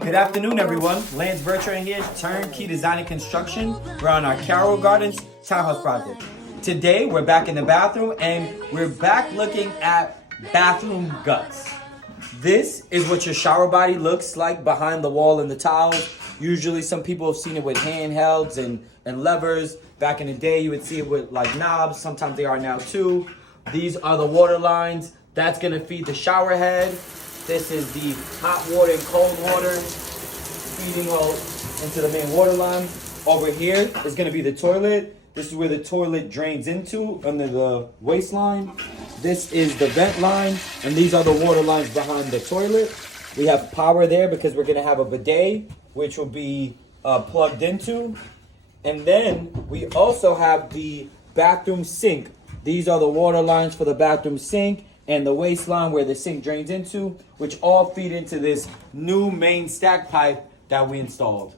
Good afternoon, everyone. Lance Bertrand here, Turnkey Design and Construction. We're on our Carroll Gardens townhouse project. Today, we're back in the bathroom, and we're back looking at bathroom guts. This is what your shower body looks like behind the wall and the tiles. Usually, some people have seen it with handhelds and levers. Back in the day, you would see it with like knobs. Sometimes they are now too. These are the water lines. That's gonna feed the shower head. This is the hot water and cold water feeding all into the main water line. Over here is going to be the toilet. This is where the toilet drains into under the waistline. This is the vent line, and these are the water lines behind the toilet. We have power there because we're going to have a bidet, which will be plugged into. And then we also have the bathroom sink. These are the water lines for the bathroom sink and the waistline where the sink drains into, which all feed into this new main stack pipe that we installed.